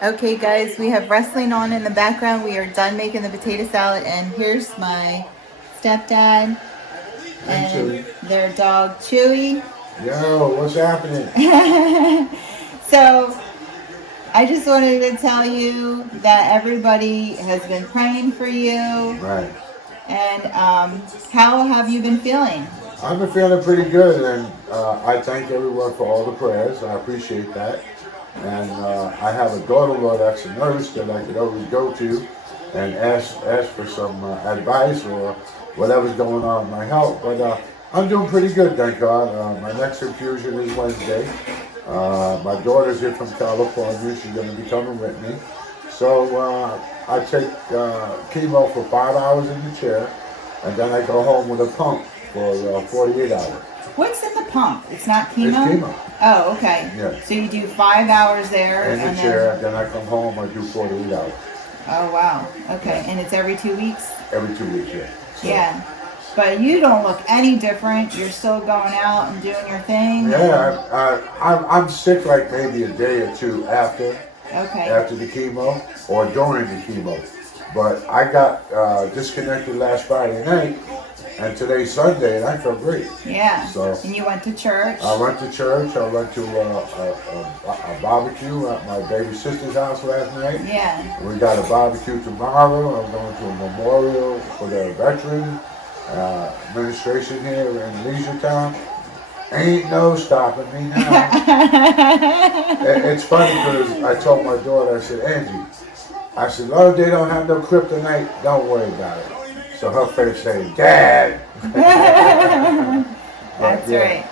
Okay, guys, we have wrestling on in the background. We are done making the potato salad, and here's my stepdad and their dog Chewy. Yo, what's happening? So I just wanted to tell you that everybody has been praying for you. Right. And how have you been feeling? I've been feeling pretty good, and I thank everyone for all the prayers. I appreciate that. And I have a daughter-in-law that's a nurse that I could always go to and ask for some advice or whatever's going on in my health. But I'm doing pretty good, thank God. My next infusion is Wednesday. My daughter's here from California. She's going to be coming with me. So I take chemo for 5 hours in the chair, and then I go home with a pump for 48 hours. What's in the pump? It's not chemo? It's chemo. Oh, okay. Yeah. So you do 5 hours there. In the chair, then I come home, I do 48 hours. Oh, wow. Okay. And it's every 2 weeks? Every 2 weeks, yeah. So, yeah. But you don't look any different. You're still going out and doing your thing? Yeah, I'm sick like maybe a day or two after. Okay. After the chemo or during the chemo. But I got disconnected last Friday night, and today's Sunday, and I felt great. Yeah. So, and you went to church? I went to church. I went to a barbecue at my baby sister's house last night. Yeah. We got a barbecue tomorrow. I'm going to a memorial for the veteran administration here in Leisure Town. Ain't no stopping me now. It's funny because I told my daughter, I said, Angie, I said, long as they don't have no kryptonite, don't worry about it. So her face saying, Dad. That's right.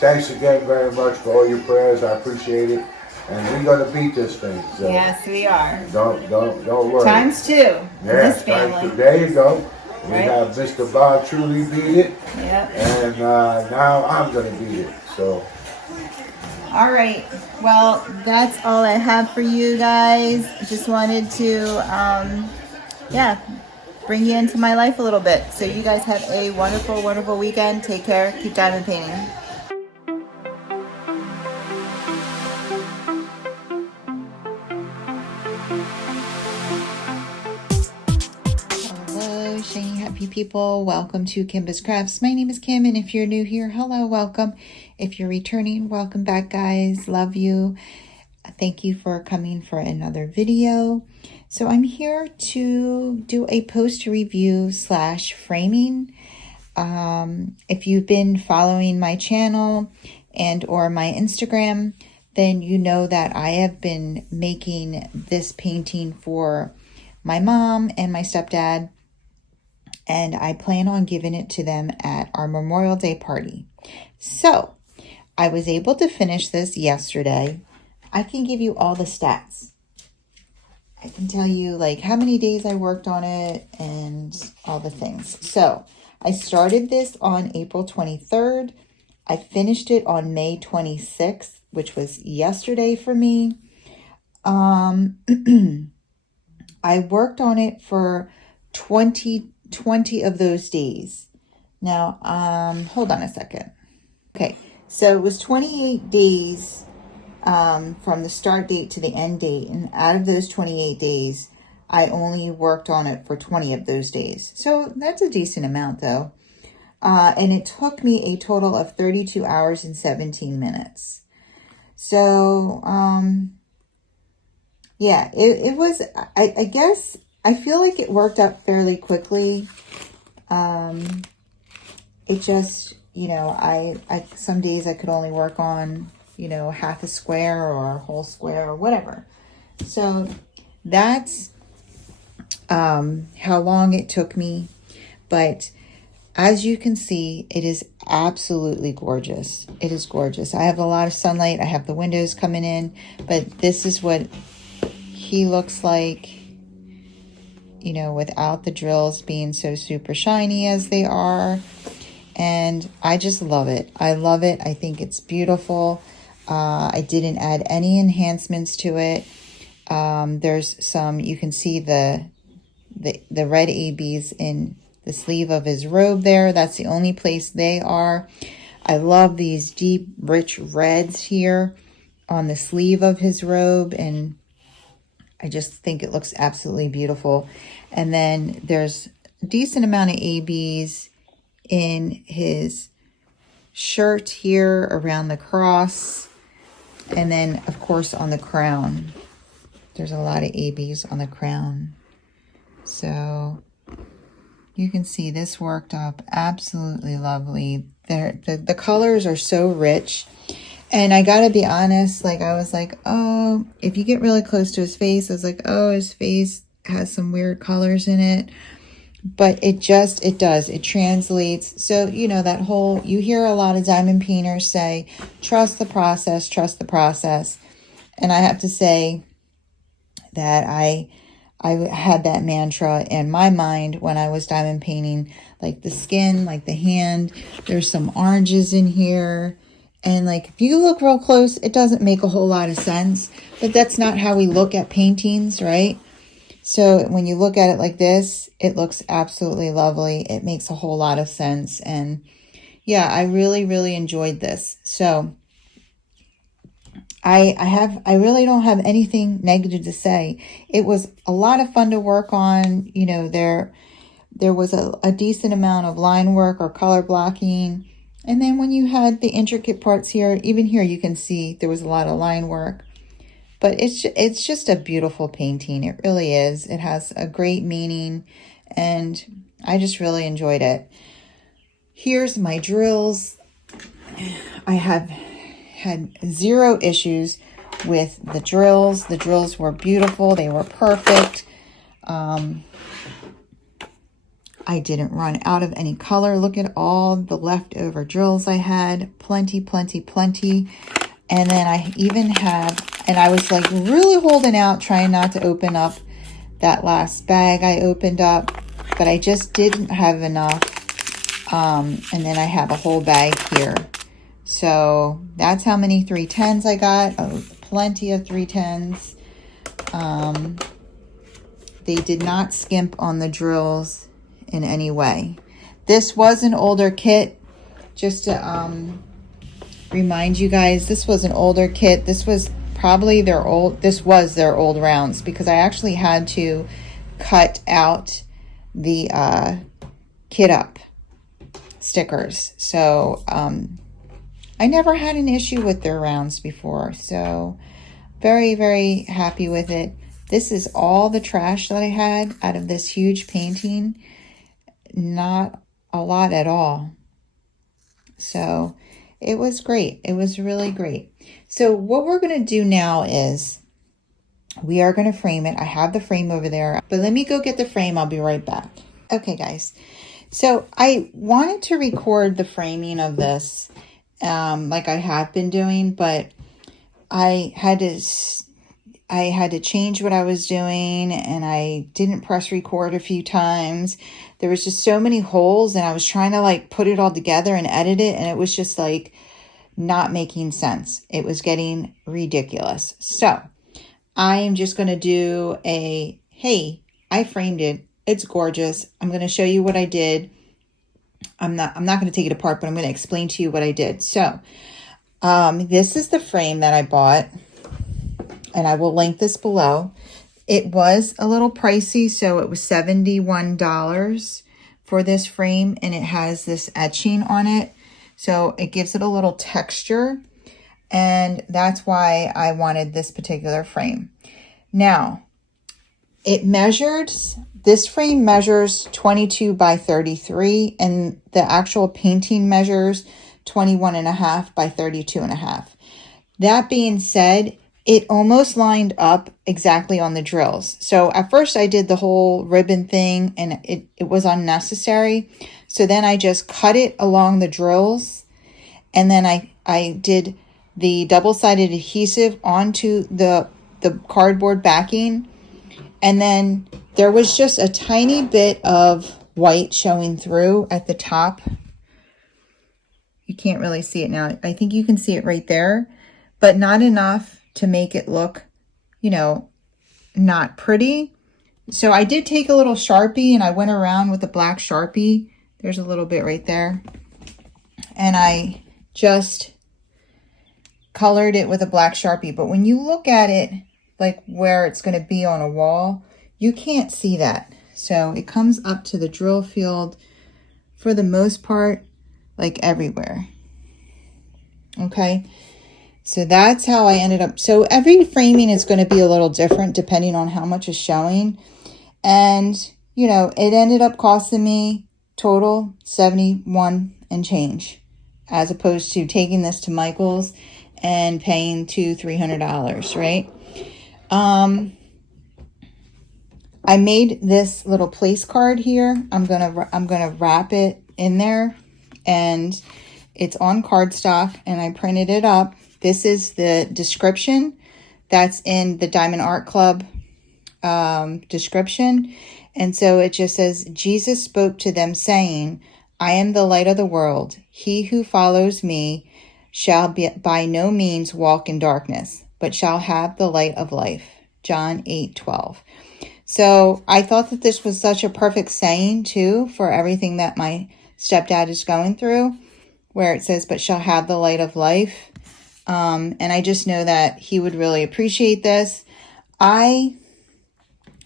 Thanks again very much for all your prayers. I appreciate it. And we're gonna beat this thing. So yes, we are. Don't worry. Times 2. Yeah, this family. times 2. There you go. We right? have Mr. Bob truly beat it. Yep. And now I'm gonna beat it. So. All right. Well, that's all I have for you guys. Just wanted to, bring you into my life a little bit. So you guys have a wonderful, wonderful weekend. Take care. Keep diamond painting. Hello, shiny happy people. Welcome to Kimbaskrafts. My name is Kim, and if you're new here, hello, welcome. If you're returning, welcome back, guys. Love you. Thank you for coming for another video. So I'm here to do a poster review / framing. If you've been following my channel and or my Instagram, then you know that I have been making this painting for my mom and my stepdad, and I plan on giving it to them at our Memorial Day party. So I was able to finish this yesterday. I can give you all the stats. I can tell you like how many days I worked on it and all the things. So I started this on April 23rd. I finished it on May 26th, which was yesterday for me. I worked on it for 20 of those days. Now, hold on a second. Okay, so it was 28 days from the start date to the end date. And out of those 28 days, I only worked on it for 20 of those days. So that's a decent amount though. And it took me a total of 32 hours and 17 minutes. So, yeah, it was, I guess, I feel like it worked out fairly quickly. It just, you know, I some days I could only work on, you know, half a square or a whole square or whatever. So that's how long it took me. But as you can see, it is absolutely gorgeous. It is gorgeous. I have a lot of sunlight. I have the windows coming in, but this is what he looks like, you know, without the drills being so super shiny as they are. And I just love it. I love it. I think it's beautiful. I didn't add any enhancements to it. There's some, you can see the red ABs in the sleeve of his robe there. That's the only place they are. I love these deep, rich reds here on the sleeve of his robe. And I just think it looks absolutely beautiful. And then there's a decent amount of ABs in his shirt here around the cross. And then, of course, on the crown. There's a lot of ABs on the crown. So you can see this worked up absolutely lovely. The colors are so rich. And I gotta be honest, like I was like, oh, if you get really close to his face, I was like, oh, his face has some weird colors in it. But it does. It translates. So, you know, that whole, you hear a lot of diamond painters say, trust the process, trust the process. And I have to say that I had that mantra in my mind when I was diamond painting, like the skin, like the hand. There's some oranges in here. And like, if you look real close, it doesn't make a whole lot of sense, but that's not how we look at paintings, right? So when you look at it like this, it looks absolutely lovely. It makes a whole lot of sense. And yeah, I really, really enjoyed this. So I really don't have anything negative to say. It was a lot of fun to work on. You know, there was a decent amount of line work or color blocking. And then when you had the intricate parts here, even here you can see there was a lot of line work. But it's just a beautiful painting. It really is. It has a great meaning, and I just really enjoyed it. Here's my drills. I have had zero issues with the drills. The drills were beautiful. They were perfect. I didn't run out of any color. Look at all the leftover drills I had. Plenty, plenty, plenty. And then I even have, and I was like really holding out, trying not to open up that last bag I opened up, but I just didn't have enough. And then I have a whole bag here. So that's how many 310s I got. Oh, plenty of 310s. They did not skimp on the drills in any way. This was an older kit, just to remind you guys, this was an older kit. This was probably their old rounds, because I actually had to cut out the kit up stickers. So I never had an issue with their rounds before. So very, very happy with it. This is all the trash that I had out of this huge painting. Not a lot at all. So it was great. It was really great. So what we're going to do now is we are going to frame it. I have the frame over there, but let me go get the frame. I'll be right back. Okay, guys. So I wanted to record the framing of this like I have been doing, but I had to change what I was doing, and I didn't press record a few times. There was just so many holes, and I was trying to like put it all together and edit it, and it was just like not making sense. It was getting ridiculous. So I am just going to do a, hey, I framed it. It's gorgeous. I'm going to show you what I did. I'm not going to take it apart, but I'm going to explain to you what I did. So this is the frame that I bought, and I will link this below. It was a little pricey, so it was $71 for this frame, and it has this etching on it. So it gives it a little texture, and that's why I wanted this particular frame. Now, this frame measures 22 by 33, and the actual painting measures 21.5 by 32.5. That being said, it almost lined up exactly on the drills. So at first I did the whole ribbon thing, and it was unnecessary. So then I just cut it along the drills, and then I did the double-sided adhesive onto the cardboard backing, and then there was just a tiny bit of white showing through at the top. You can't really see it now. I think you can see it right there, but not enough to make it look, you know, not pretty. So I did take a little Sharpie, and I went around with a black Sharpie. There's a little bit right there. And I just colored it with a black Sharpie. But when you look at it like where it's going to be on a wall, you can't see that. So it comes up to the drill field for the most part, like everywhere. Okay. So that's how I ended up. So every framing is going to be a little different depending on how much is showing. And, you know, it ended up costing me total $71 and change, as opposed to taking this to Michael's and paying $200-300, right? I made this little place card here. I'm gonna wrap it in there, and it's on cardstock, and I printed it up. This is the description that's in the Diamond Art Club description. And so it just says, Jesus spoke to them saying, I am the light of the world. He who follows me shall by no means walk in darkness, but shall have the light of life. John 8:12. So I thought that this was such a perfect saying too for everything that my stepdad is going through, where it says, but shall have the light of life. And I just know that he would really appreciate this. I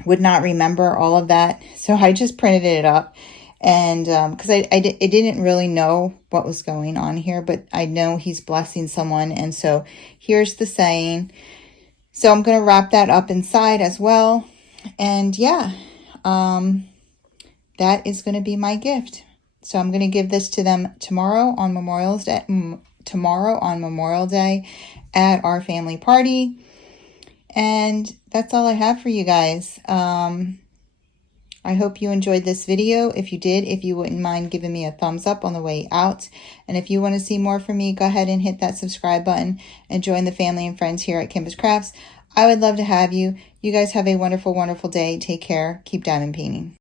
would not remember all of that, so I just printed it up. And because I didn't really know what was going on here, but I know he's blessing someone. And so here's the saying. So I'm going to wrap that up inside as well. And yeah, that is going to be my gift. So I'm going to give this to them tomorrow on Memorial Day at our family party. And that's all I have for you guys. I hope you enjoyed this video. If you did, if you wouldn't mind giving me a thumbs up on the way out. And if you want to see more from me, go ahead and hit that subscribe button and join the family and friends here at Kimbaskrafts. I would love to have you. You guys have a wonderful, wonderful day. Take care. Keep diamond painting.